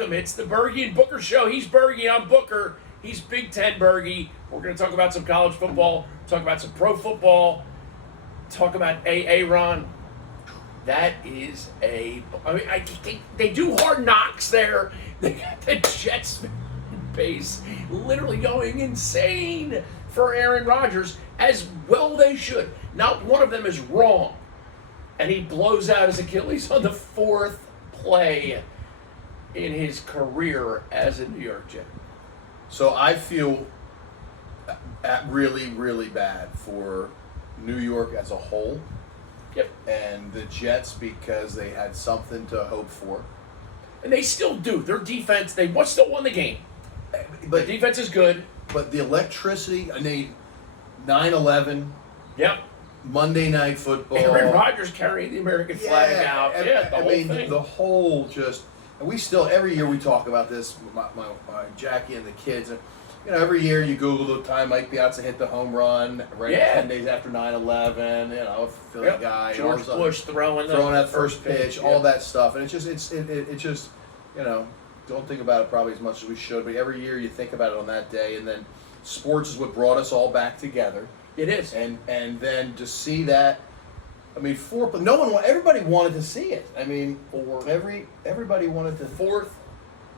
welcome. It's the Bergie and Booker Show. He's Bergie, I'm Booker. He's Big Ten Bergie. We're going to talk about some college football, talk about some pro football, talk about Aaron. That is they do Hard Knocks there. They got the Jets base literally going insane for Aaron Rodgers, as well they should. Not one of them is wrong. And he blows out his Achilles on the fourth play in his career as a New York Jet. So I feel really, really bad for New York as a whole. Yep. And the Jets, because they had something to hope for. And they still do. Their defense, they still won the game. But the defense is good. But the electricity, 9/11. Yep. Monday Night Football. Aaron Rodgers carrying the American flag out. The whole just, and we still, every year we talk about this, my Jackie and the kids, and every year you Google the time Mike Piazza hit the home run, 10 days after 9/11, a Philly guy. George Bush throwing that first pitch, all that stuff. And it just, don't think about it probably as much as we should, but every year you think about it on that day, and then sports is what brought us all back together. It is. And then to see that, everybody wanted to see it. Everybody wanted to. Fourth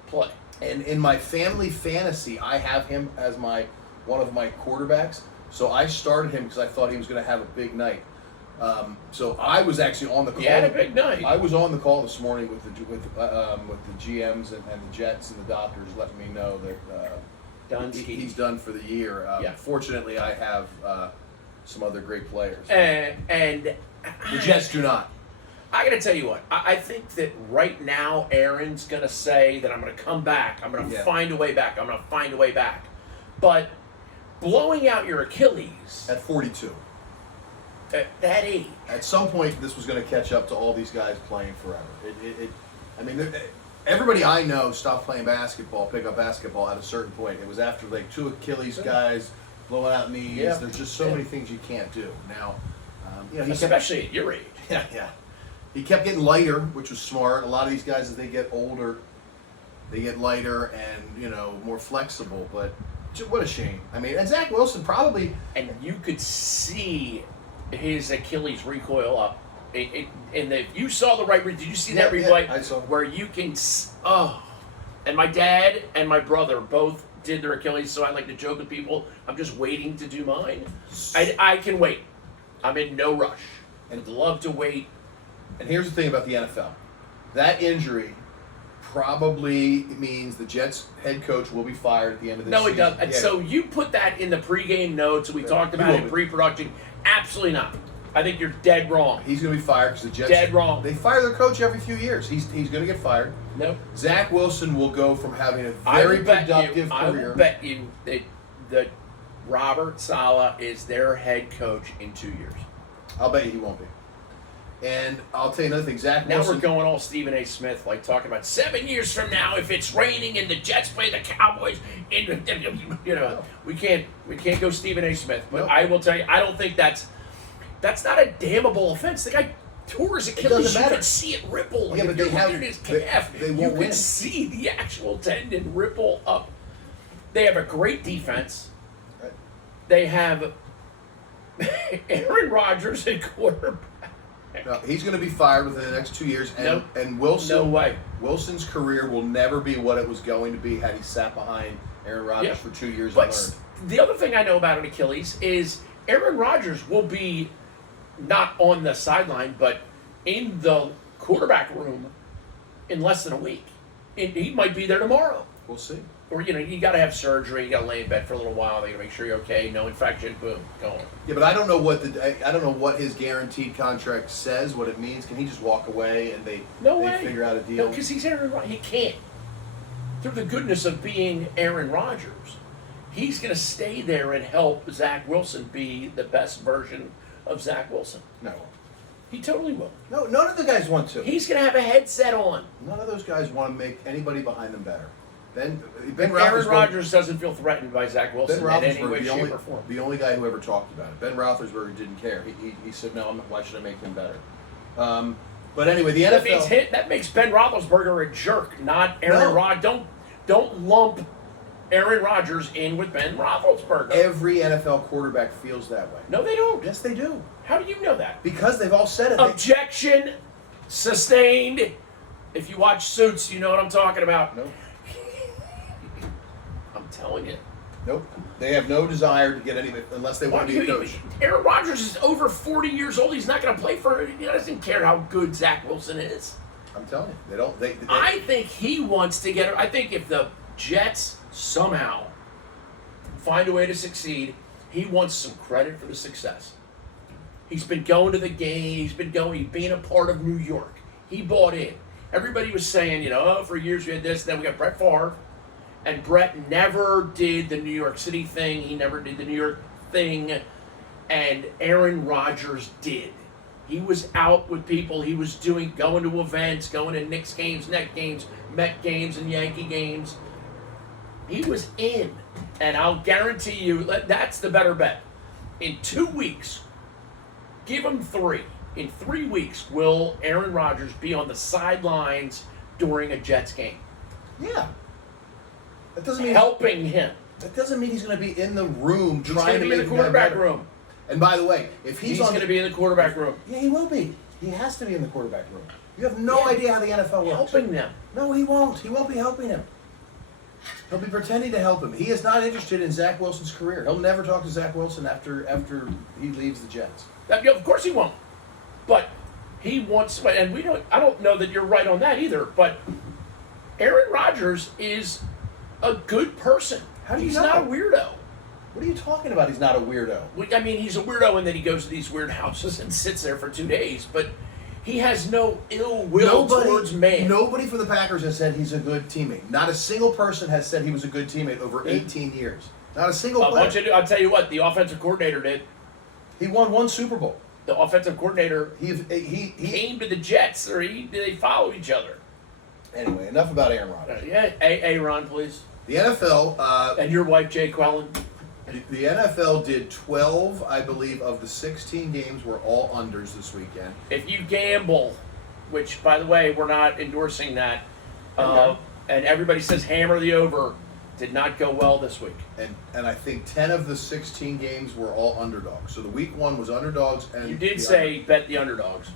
play. And in my family fantasy, I have him as one of my quarterbacks. So I started him because I thought he was going to have a big night. So I was actually on the call. He had a big night. I was on the call this morning with the GMs and the Jets and the doctors, letting me know that he's done for the year. Fortunately, I have some other great players. And the Jets do not. I got to tell you what. I think that right now Aaron's going to say that I'm going to come back. I'm going to find a way back. I'm going to find a way back. But blowing out your Achilles at 42. At that age. At some point, this was going to catch up to all these guys playing forever. Everybody I know stopped playing basketball, pick up basketball at a certain point. It was after two Achilles guys blowing out knees. Yeah. There's just so many things you can't do now. Especially at your age. Yeah. He kept getting lighter, which was smart. A lot of these guys, as they get older, they get lighter and more flexible. But what a shame. And Zach Wilson probably. And you could see his Achilles recoil up. And you saw the right. Did you see that replay? I saw. Where you can. And my dad and my brother both did their Achilles, so I like to joke with people. I'm just waiting to do mine. I can wait. I'm in no rush. I'd love to wait. And here's the thing about the NFL. That injury probably means the Jets head coach will be fired at the end of this season. No, it doesn't. And so you put that in the pregame notes. We talked about it in pre-production. Absolutely not. I think you're dead wrong. He's going to be fired because the Jets... Dead wrong. They fire their coach every few years. He's going to get fired. Nope. Zach Wilson will go from having a very productive career... I will bet you that Robert Saleh is their head coach in 2 years. I'll bet you he won't be. And I'll tell you another thing, Zach Wilson... Now we're going all Stephen A. Smith, talking about 7 years from now, if it's raining and the Jets play the Cowboys, we can't go Stephen A. Smith. But I will tell you, I don't think that's not a damnable offense. The guy tore his Achilles. You could see it ripple. Yeah, but they have his calf. You could see the actual tendon ripple up. They have a great defense. Right. They have Aaron Rodgers at quarterback. No, he's going to be fired within the next 2 years, and Wilson. No way. Wilson's career will never be what it was going to be had he sat behind Aaron Rodgers for 2 years and learned. The other thing I know about an Achilles is Aaron Rodgers will be not on the sideline, but in the quarterback room in less than a week. He might be there tomorrow. We'll see. Or, you got to have surgery. You got to lay in bed for a little while. They got to make sure you're okay. No infection. Boom. Go on. Yeah, but I don't know what his guaranteed contract says, what it means. Can he just walk away and they figure out a deal? No, because he's Aaron Rodgers. He can't. Through the goodness of being Aaron Rodgers, he's going to stay there and help Zach Wilson be the best version of Zach Wilson. No. He totally will. No, none of the guys want to. He's going to have a headset on. None of those guys want to make anybody behind them better. Ben Aaron Rodgers doesn't feel threatened by Zach Wilson in any way, shape, or form. The only guy who ever talked about it. Ben Roethlisberger didn't care. He said, no, why should I make him better? But anyway, the NFL. That makes Ben Roethlisberger a jerk, not Aaron Rodgers. Don't lump Aaron Rodgers in with Ben Roethlisberger. Every NFL quarterback feels that way. No, they don't. Yes, they do. How do you know that? Because they've all said it. Objection sustained. If you watch Suits, you know what I'm talking about. Nope. I'm telling you. Nope. They have no desire to get any unless they want to be a coach. Aaron Rodgers is over 40 years old. He's not going to play for. He doesn't care how good Zach Wilson is. I'm telling you, they don't. They I think he wants to get. I think if the Jets somehow find a way to succeed, he wants some credit for the success. He's been going to the game. He's being a part of New York. He bought in. Everybody was saying, for years we had this, then we got Brett Favre. And Brett never did the New York City thing. He never did the New York thing. And Aaron Rodgers did. He was out with people. He was going to events, going to Knicks games, Net games, Met games, and Yankee games. He was in. And I'll guarantee you that's the better bet. In 2 weeks, give him 3. In 3 weeks, will Aaron Rodgers be on the sidelines during a Jets game? Yeah. That doesn't mean helping him. That doesn't mean he's going to be in the room he's trying to be in the quarterback room. And by the way, if he's going to be in the quarterback room. Yeah, he will be. He has to be in the quarterback room. You have no idea how the NFL works. Helping them. No, he won't. He won't be helping him. He'll be pretending to help him. He is not interested in Zach Wilson's career. He'll never talk to Zach Wilson after he leaves the Jets. Of course he won't. But he wants, and I don't know that you're right on that either, but Aaron Rodgers is a good person. How do you He's know? not a weirdo. What are you talking about? He's not a weirdo. I mean, he's a weirdo in that he goes to these weird houses and sits there for 2 days, but he has no ill will towards man. Nobody from the Packers has said he's a good teammate. Not a single person has said he was a good teammate over 18 years. Not a single player. I'll tell you what, the offensive coordinator did. He won 1 Super Bowl. The offensive coordinator he came to the Jets, or they follow each other. Anyway, enough about Aaron Rodgers. Aaron, please. The NFL... and your wife, Jay Quellen. The NFL did 12, I believe, of the 16 games were all unders this weekend. If you gamble, which, by the way, we're not endorsing that, and everybody says hammer the over, did not go well this week. And I think 10 of the 16 games were all underdogs. So the week 1 was underdogs. And you did say bet the underdogs.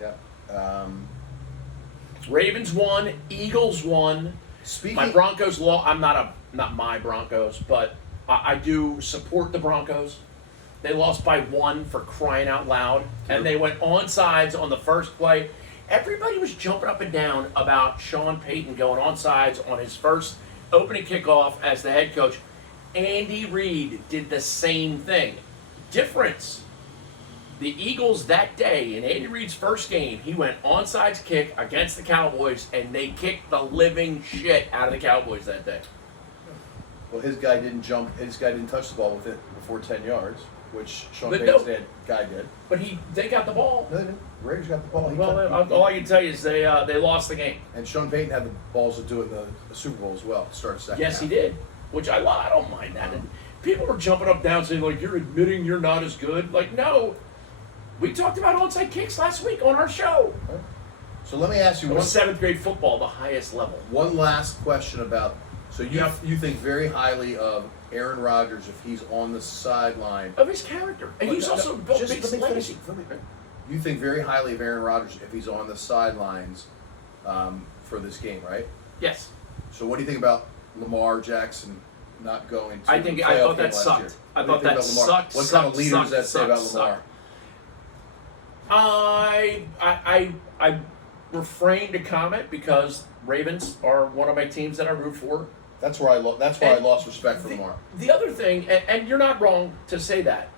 Yeah. Ravens won. Eagles won. My Broncos lost. I'm not my Broncos, but I do support the Broncos. They lost by 1 for crying out loud, and they went onside on the first play. Everybody was jumping up and down about Sean Payton going onside on his first opening kickoff as the head coach. Andy Reid did the same thing. Difference. The Eagles that day, in Andy Reid's first game, he went onside kick against the Cowboys, and they kicked the living shit out of the Cowboys that day. Well, his guy didn't touch the ball with it before 10 yards, which Sean Payton's guy did. But they got the ball. No, they didn't. The Raiders got the ball. All I can tell you is they lost the game. And Sean Payton had the balls to do it in the Super Bowl as well, to start second half. Yes, he did, which I don't mind that. And people were jumping up and down saying, like, you're admitting you're not as good. Like, no. We talked about onside kicks last week on our show. Right. So let me ask you, 7th grade football, the highest level. One last question about. So you think very highly of Aaron Rodgers if he's on the sideline of his character, and he's also built big legacy. You think very highly of Aaron Rodgers if he's on the sidelines for this game, right? Yes. So what do you think about Lamar Jackson not going to? I thought that sucked. I thought that sucked. What kind of leaders does that say about Lamar? I refrain to comment because Ravens are one of my teams that I root for. That's where I lost respect for Lamar. The other thing, and you're not wrong to say that,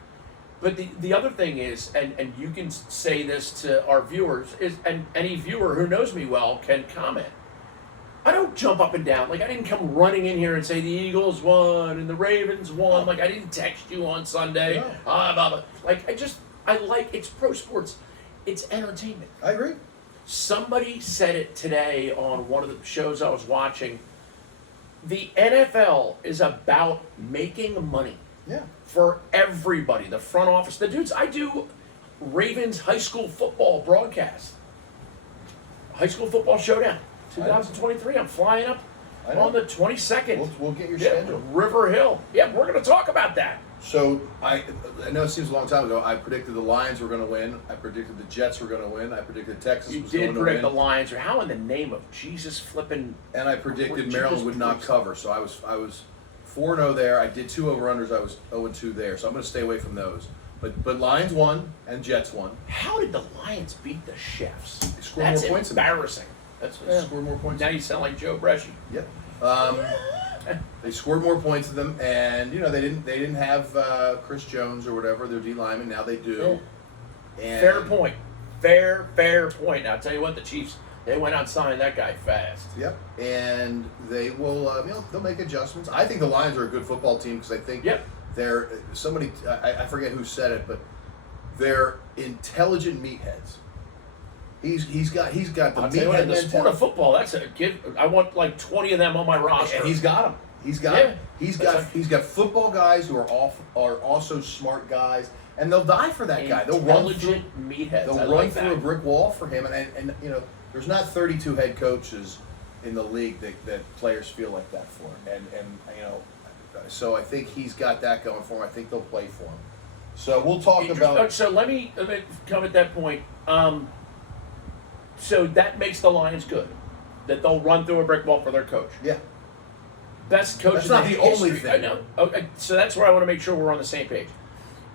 but the other thing is, and you can say this to our viewers, is, and any viewer who knows me well can comment. I don't jump up and down. Like, I didn't come running in here and say the Eagles won and the Ravens won. Like, I didn't text you on Sunday. Blah, blah. Like, it's pro sports. It's entertainment. I agree. Somebody said it today on one of the shows I was watching. The NFL is about making money. Yeah. For everybody. The front office. The dudes, I do Ravens high school football broadcast. High school football showdown, 2023. I'm flying up on the 22nd. We'll get your schedule. River Hill. Yeah, we're going to talk about that. So I know it seems a long time ago. I predicted the Lions were going to win. I predicted the Jets were going to win. I predicted Texas was going to win. You did predict the Lions. Or how in the name of Jesus flipping? And I predicted Maryland would not cover. So I was 4-0 there. I did 2 over-unders. I was 0-2 there. So I'm going to stay away from those. But Lions won and Jets won. How did the Lions beat the Chiefs? They scored That's more points. Embarrassing. They scored more points. Now you sound like Joe Bresci. Yep. They scored more points than them, and they didn't have Chris Jones or whatever, their D lineman. Now they do. Yeah. And Fair point. Fair point. Now I'll tell you what, the Chiefs, they went out and signed that guy fast. Yep. And they will. They'll make adjustments. I think the Lions are a good football team because I think they're somebody. I forget who said it, but they're intelligent meatheads. He's got the meathead in the sport of football. That's a give. I want like 20 of them on my roster. And he's got them. He's got football guys who are also smart guys, and they'll die for that guy. They'll run through meatheads. They'll run through a brick wall for him, and there's not 32 head coaches in the league that players feel like that for, and so I think he's got that going for him. I think they'll play for him. So we'll talk about. So let me come at that point. So that makes the Lions good, that they'll run through a brick wall for their coach. Yeah. Best coach. That's not the only thing. I know. Okay, so that's where I want to make sure we're on the same page.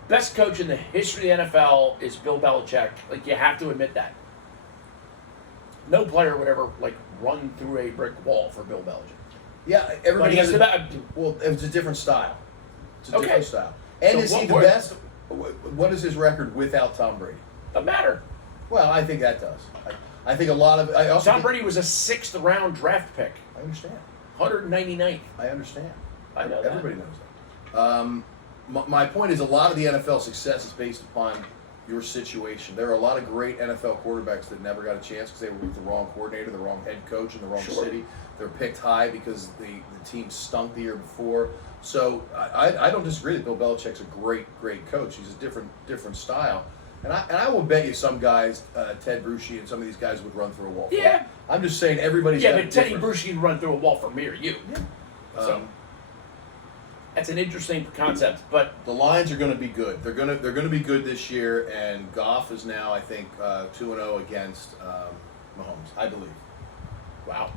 Best coach in the history of the NFL is Bill Belichick. Like, you have to admit that. No player would ever run through a brick wall for Bill Belichick. Yeah, everybody has well, it's a different style. It's a different style. And so is he the best? What is his record without Tom Brady? Doesn't matter. Well, I think that does. I think a lot of. Tom Brady was a 6th round draft pick. I understand. 199th. I understand. I know Everybody knows that. My point is, a lot of the NFL success is based upon your situation. There are a lot of great NFL quarterbacks that never got a chance because they were with the wrong coordinator, the wrong head coach in the wrong city. They're picked high because the team stunk the year before. So I don't disagree that Bill Belichick's a great coach. He's a different style. And I will bet you some guys, Ted Bruschi and some of these guys would run through a wall. Yeah. I'm just saying everybody's got but Teddy Bruschi can run through a wall for me or you. Yeah. So that's an interesting concept. But the Lions are going to be good. They're going to be good this year. And Goff is now, I think, 2-0 against Mahomes, I believe. Wow.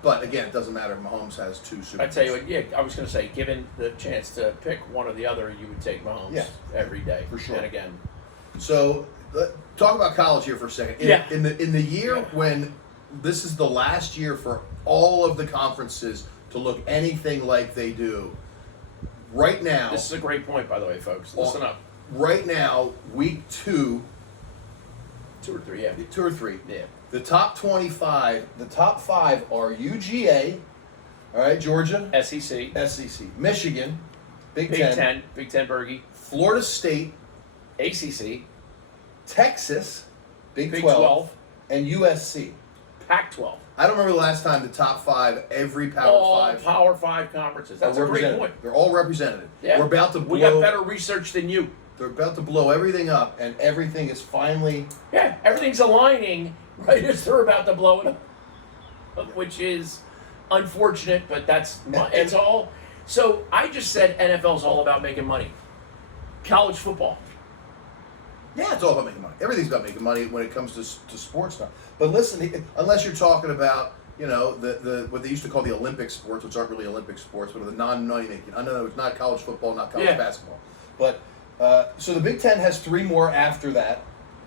But again, it doesn't matter. Mahomes has 2 Super Bowls. I tell you what, I was going to say, given the chance to pick one or the other, you would take Mahomes every day. For sure. And again. So, talk about college here for a second. In the year when this is the last year for all of the conferences to look anything like they do, right now. This is a great point, by the way, folks. Listen up. Right now, week 2. 2 or 3, yeah. 2 or 3. Yeah. The top 25, the top 5 are UGA, all right, Georgia, SEC, Michigan, Big Ten, Bergie, Florida State, ACC, Texas, Big 12, and USC. Pac-12. I don't remember the last time the top 5, every Power 5 conferences. That's a great point. They're all represented. Yeah. We're about to blow. We got better research than you. They're about to blow everything up, and everything is finally. Yeah, everything's aligning right as they're about to blow it up, which is unfortunate, but it's all. So I just said NFL's all about making money. College football. Yeah, it's all about making money. Everything's about making money when it comes to sports stuff. But listen, unless you're talking about the what they used to call the Olympic sports, which aren't really Olympic sports, but the non-money making. I know it's not college football, not college basketball. But so the Big Ten has 3 more after that.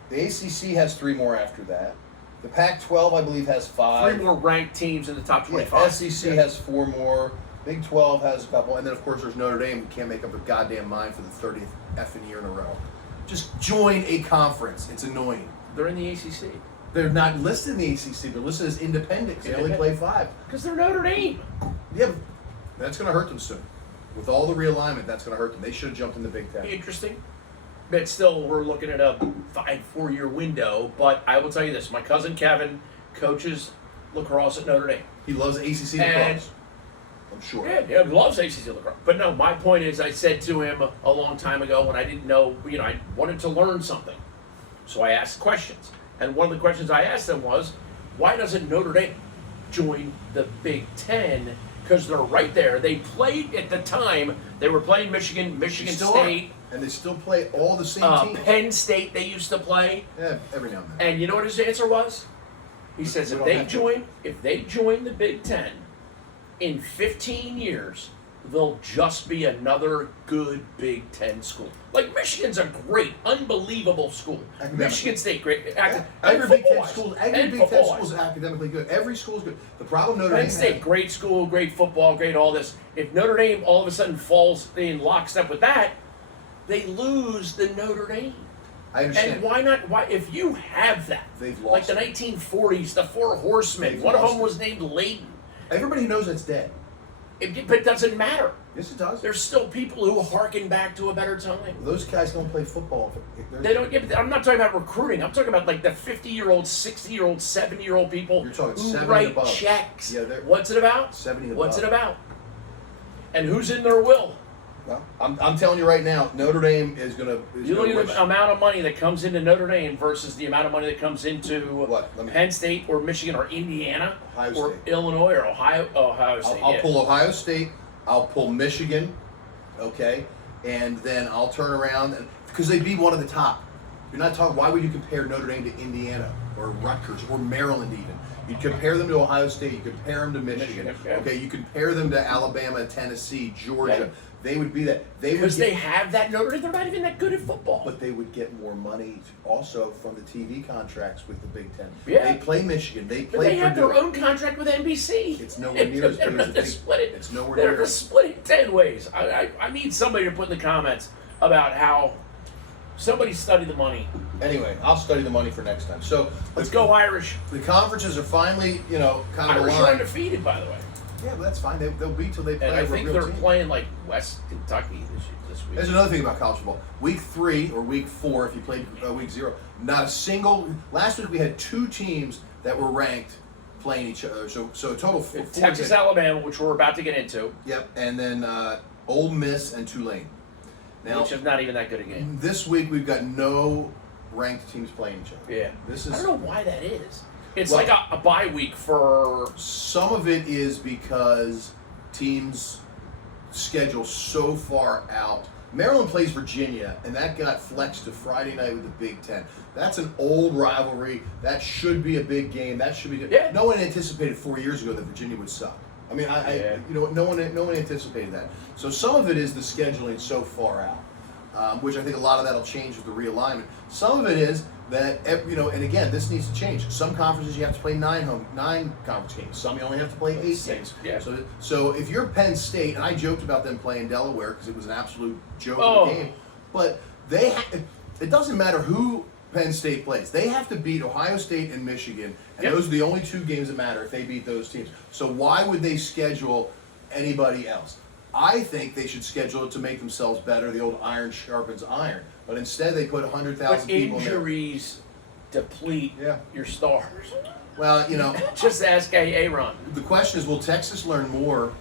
The ACC has 3 more after that. The Pac-12, I believe, has 5. 3 more ranked teams in the top 25. Yeah, SEC has 4 more. Big 12 has a couple. And then, of course, there's Notre Dame, who can't make up their goddamn mind for the 30th effing year in a row. Just join a conference. It's annoying. They're in the ACC. They're not listed in the ACC. They're listed as independent. They only play 5. Because they're Notre Dame. Yeah, but that's going to hurt them soon. With all the realignment, that's going to hurt them. They should have jumped in the Big Ten. Interesting. But still, we're looking at a 4-year window. But I will tell you this. My cousin Kevin coaches lacrosse at Notre Dame. He loves ACC lacrosse. I'm sure. Yeah, he loves ACC lacrosse. But no, my point is, I said to him a long time ago when I didn't know, I wanted to learn something. So I asked questions. And one of the questions I asked them was, why doesn't Notre Dame join the Big Ten? Because they're right there. They played at the time. They were playing Michigan, Michigan Still State. are. And they still play all the same teams. Penn State they used to play. Yeah, every now and then. And you know what his answer was? He says if they join the Big Ten in 15 years, they'll just be another good Big Ten school. Like Michigan's a great, unbelievable school. Michigan State, great. Every Big Ten school is academically good. Every school is good. The problem Notre Dame Penn State, great school, great football, great all this. If Notre Dame all of a sudden falls in lockstep with that, they lose the Notre Dame. I understand. And why not? Why, if you have that, they've like lost. the 1940s, the Four Horsemen. One of them was named Layton. Everybody knows that's dead. But it doesn't matter. Yes, it does. There's still people who harken back to a better time. Those guys don't play football. They don't. I'm not talking about recruiting. I'm talking about like the 50-year-old, 60-year-old, 70-year-old people You're talking who 70 write and above. checks. Yeah, what's it about? 70 and What's above. it about? And who's in their will? Well, I'm telling you right now, Notre Dame is going to. You look at the amount of money that comes into Notre Dame versus the amount of money that comes into Penn State or Michigan or Indiana or Illinois or Ohio State. I'll pull Ohio State. I'll pull Michigan. Okay, and then I'll turn around because they'd be one of the top. You're not talking. Why would you compare Notre Dame to Indiana or Rutgers or Maryland even? You'd compare them to Ohio State. You compare them to Michigan. Okay, you compare them to Alabama, Tennessee, Georgia. Yeah. They would be that. Because they have that Notre Dame. They're not even that good at football. But they would get more money also from the TV contracts with the Big Ten. Yeah. They play Michigan. They play But they have Purdue. their own contract with NBC. It's nowhere near as big as the Big. It's nowhere near. They're just split it 10 ways. I need somebody to put in the comments about how somebody study the money. Anyway, I'll study the money for next time. So Let's go Irish. The conferences are finally, kind of Irish are aligned. undefeated, by the way. Yeah, but that's fine. They'll be till they play. And I a think real they're team. playing like West Kentucky this week. There's another thing about college football. Week 3 or week 4, if you played week 0, not a single. Last week we had 2 teams that were ranked playing each other. So a total of 4 Texas, Alabama, which we're about to get into. Yep, and then Ole Miss and Tulane. Now, Which is not even that good a game. This week we've got no ranked teams playing each other. Yeah. This is. I don't know why that is. It's Well, like a bye week for. Some of it is because teams schedule so far out. Maryland plays Virginia, and that got flexed to Friday night with the Big Ten. That's an old rivalry. That should be a big game. That should be good. Yeah. No one anticipated 4 years ago that Virginia would suck. I mean, no one anticipated that. So some of it is the scheduling so far out, which I think a lot of that'll change with the realignment. Some of it is that and again, this needs to change. Some conferences you have to play 9 conference games. Some you only have to play 8 games. Yeah. So if you're Penn State, and I joked about them playing Delaware because it was an absolute joke of a game, but it doesn't matter who Penn State plays. They have to beat Ohio State and Michigan, and those are the only 2 games that matter if they beat those teams. So why would they schedule anybody else? I think they should schedule it to make themselves better. The old iron sharpens iron, but instead they put 100,000 people in there. Injuries deplete your stars. Well, Just ask Aaron. the question is, will Texas learn more?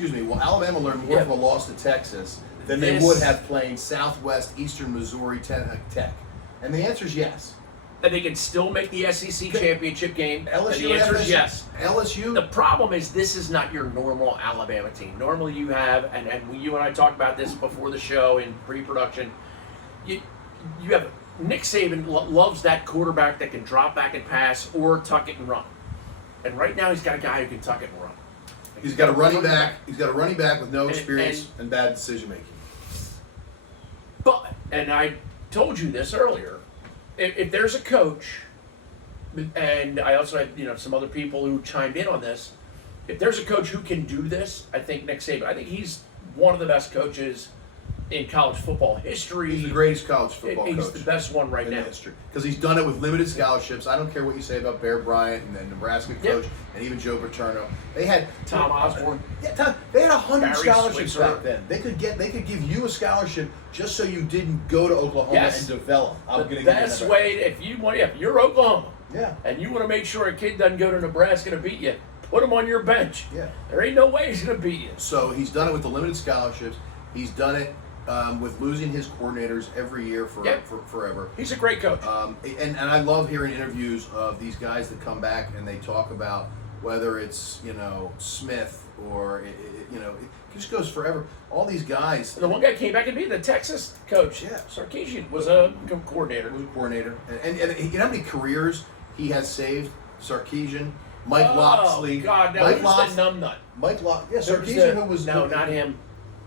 Will Alabama learn more from a loss to Texas than they would have playing Southwest Eastern Missouri Tech? And the answer is yes. And they can still make the SEC championship game. LSU, and the answer is yes. LSU. The problem is this is not your normal Alabama team. Normally you have, and you and I talked about this before the show in pre-production, you have Nick Saban loves that quarterback that can drop back and pass or tuck it and run. And right now he's got a guy who can tuck it and run. He's got a running back. He's got a running back with no experience and bad decision making. But, and I told you this earlier, if there's a coach, and I also had some other people who chimed in on this, if there's a coach who can do this, I think Nick Saban. I think he's one of the best coaches in college football history. He's the greatest college football coach. He's the best one right in now. history. Because he's done it with limited scholarships. I don't care what you say about Bear Bryant and the Nebraska coach and even Joe Paterno. They had Tom Osborne. Yeah, they had 100 Barry scholarships Switzer. back then. They could give you a scholarship just so you didn't go to Oklahoma and develop. The best way, if you're Oklahoma, yeah, and you want to make sure a kid doesn't go to Nebraska to beat you, put him on your bench. Yeah. There ain't no way he's going to beat you. So he's done it with the limited scholarships. He's done it with losing his coordinators every year for forever. He's a great coach. And I love hearing interviews of these guys that come back and they talk about whether it's Smith or it just goes forever. All these guys. And the one guy came back and be the Texas coach. Yeah. Sarkisian was a coordinator. And you know how many careers he has saved? Sarkisian, Mike Locksley. God, no, Mike Locksley, the numbnut. Sarkisian, who was not him.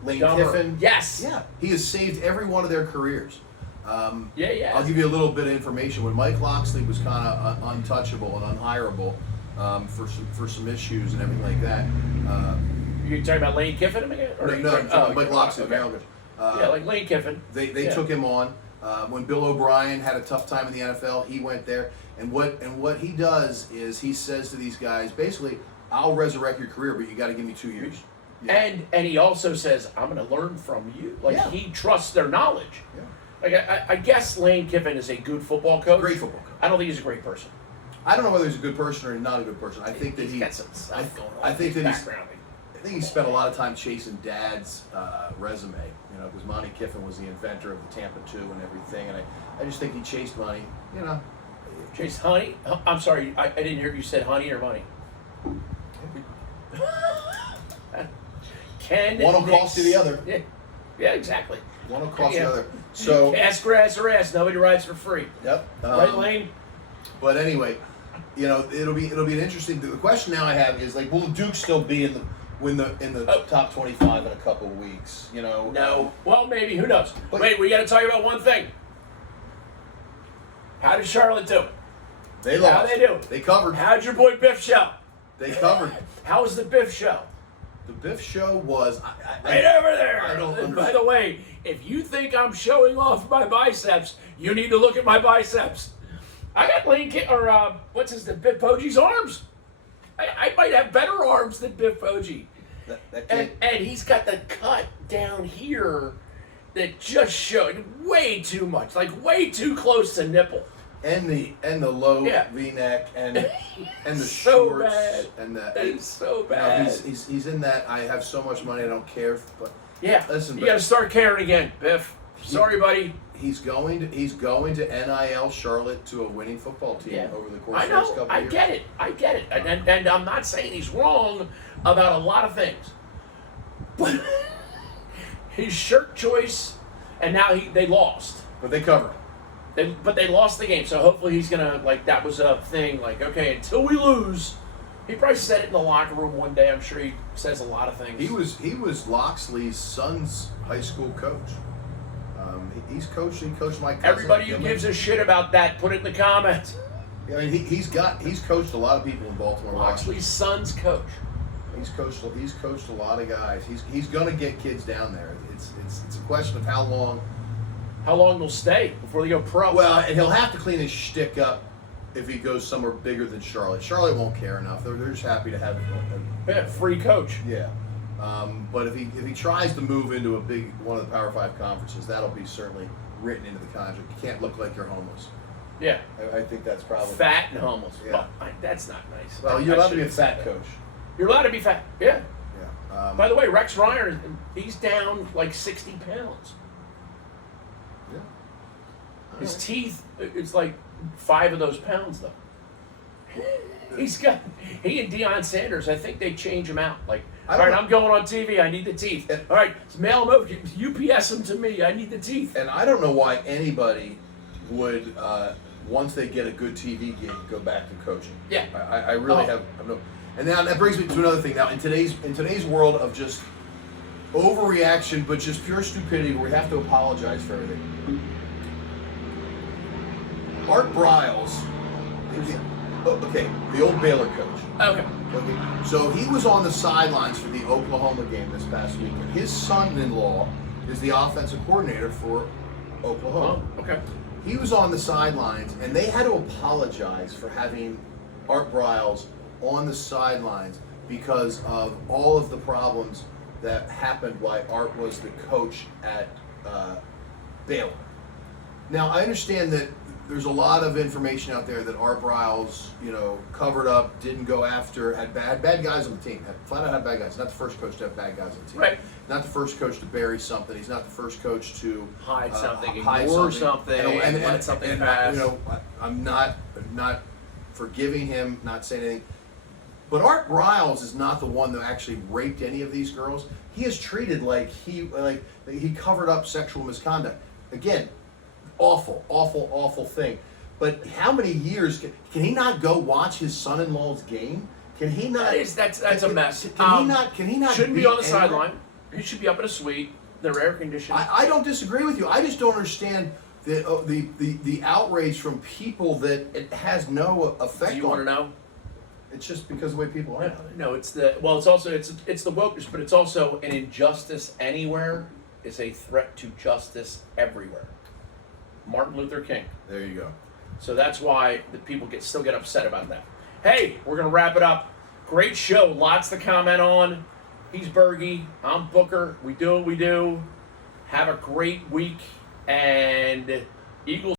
Lane Dumber. Kiffin. Yes. Yeah, he has saved every one of their careers. Yeah. I'll give you a little bit of information. When Mike Locksley was kind of untouchable and unhireable for some issues and everything like that. You talking about Lane Kiffin again? Mike Locksley. Okay. Like Lane Kiffin. They took him on. When Bill O'Brien had a tough time in the NFL, he went there. And what he does is he says to these guys, basically, I'll resurrect your career, but you got to give me 2 years. Yeah. And he also says, I'm going to learn from you. He trusts their knowledge. Yeah. I guess Lane Kiffin is a good football coach. Great football coach. I don't think he's a great person. I don't know whether he's a good person or not a good person. I think that he's got some stuff going on. I think that background. I think he spent a lot of time chasing Dad's resume. Because Monty Kiffin was the inventor of the Tampa 2 and everything, and I just think he chased money. Chased honey? I'm sorry, I didn't hear you said honey or money. One will cost you the other. Yeah, exactly. One will cost the other. So ask grass or ass. Nobody rides for free. Yep. Right, Lane? But anyway, it'll be an interesting. The question now I have is will the Duke still be in the top 25 in a couple of weeks? No. Well, maybe. Who knows? Wait, we got to talk about one thing. How did Charlotte do? They lost. How'd they do? They covered. How'd your boy Biff show? They covered. How was the Biff show? The Biff show was right over there. I don't understand. By the way, if you think I'm showing off my biceps, you need to look at my biceps. I got Biff Poggi's arms. I might have better arms than Biff Poggi. And he's got the cut down here that just showed way too much, way too close to nipple. And the low V-neck and the so shorts bad. and the it's so bad. He's in that. I have so much money I don't care. But listen, you got to start caring again, Biff. Sorry, buddy. He's going to NIL Charlotte to a winning football team over the course of the next couple of years. I get it. And I'm not saying he's wrong about a lot of things. But his shirt choice, and now they lost. But they covered. But they lost the game, so hopefully he's going to, that was a thing, okay, until we lose. He probably said it in the locker room one day. I'm sure he says a lot of things. He was Loxley's son's high school coach. He coached my cousin. Everybody who gives a shit about that, put it in the comments. Yeah, I mean, he's coached a lot of people in Baltimore. Loxley's son's coach. He's coached a lot of guys. He's going to get kids down there. It's a question of how long. How long they'll stay before they go pro? Well, and he'll have to clean his shtick up if he goes somewhere bigger than Charlotte. Charlotte won't care enough. They're just happy to have a free coach. Yeah. But if he tries to move into one of the Power 5 conferences, that'll be certainly written into the contract. You can't look like you're homeless. Yeah. I think that's probably fat and homeless. Yeah. Well, that's not nice. Well, you're allowed to be a fat coach. You're allowed to be fat. Yeah. Yeah. By the way, Rex Ryan, he's down 60 pounds. Yeah. His teeth, it's 5 of those pounds though. He and Deion Sanders, I think they change him out. All right, I'm going on TV. I need the teeth. All right, mail them over. UPS them to me. I need the teeth. And I don't know why anybody would, once they get a good TV gig, go back to coaching. Yeah, I really have no. And now that brings me to another thing. Now in today's world of just overreaction, but just pure stupidity, where we have to apologize for everything. Art Briles, the old Baylor coach. Okay. So he was on the sidelines for the Oklahoma game this past weekend. His son-in-law is the offensive coordinator for Oklahoma. Oh, okay. He was on the sidelines, and they had to apologize for having Art Briles on the sidelines because of all of the problems that happened while Art was the coach at Baylor. Now, I understand that there's a lot of information out there that Art Briles, covered up, didn't go after, had bad guys on the team, flat out had bad guys. Not the first coach to have bad guys on the team. Right. Not the first coach to bury something. He's not the first coach to hide something, hide ignore something, and let something pass. I'm not forgiving him, not saying anything. But Art Briles is not the one that actually raped any of these girls. He is treated like he covered up sexual misconduct. Again, awful, awful, awful thing. But how many years can he not go watch his son-in-law's game? Can he not? That's a mess. Can he not? Shouldn't be on the sideline. He should be up in a suite. They're air conditioned. I don't disagree with you. I just don't understand the outrage from people that it has no effect. Do you want to know? It's just because of the way people are. No, it's the wokeness, but it's also an injustice anywhere is a threat to justice everywhere. Martin Luther King. There you go. So that's why the people still get upset about that. Hey, we're gonna wrap it up. Great show, lots to comment on. He's Bergie, I'm Booker. We do what we do. Have a great week, and Eagles.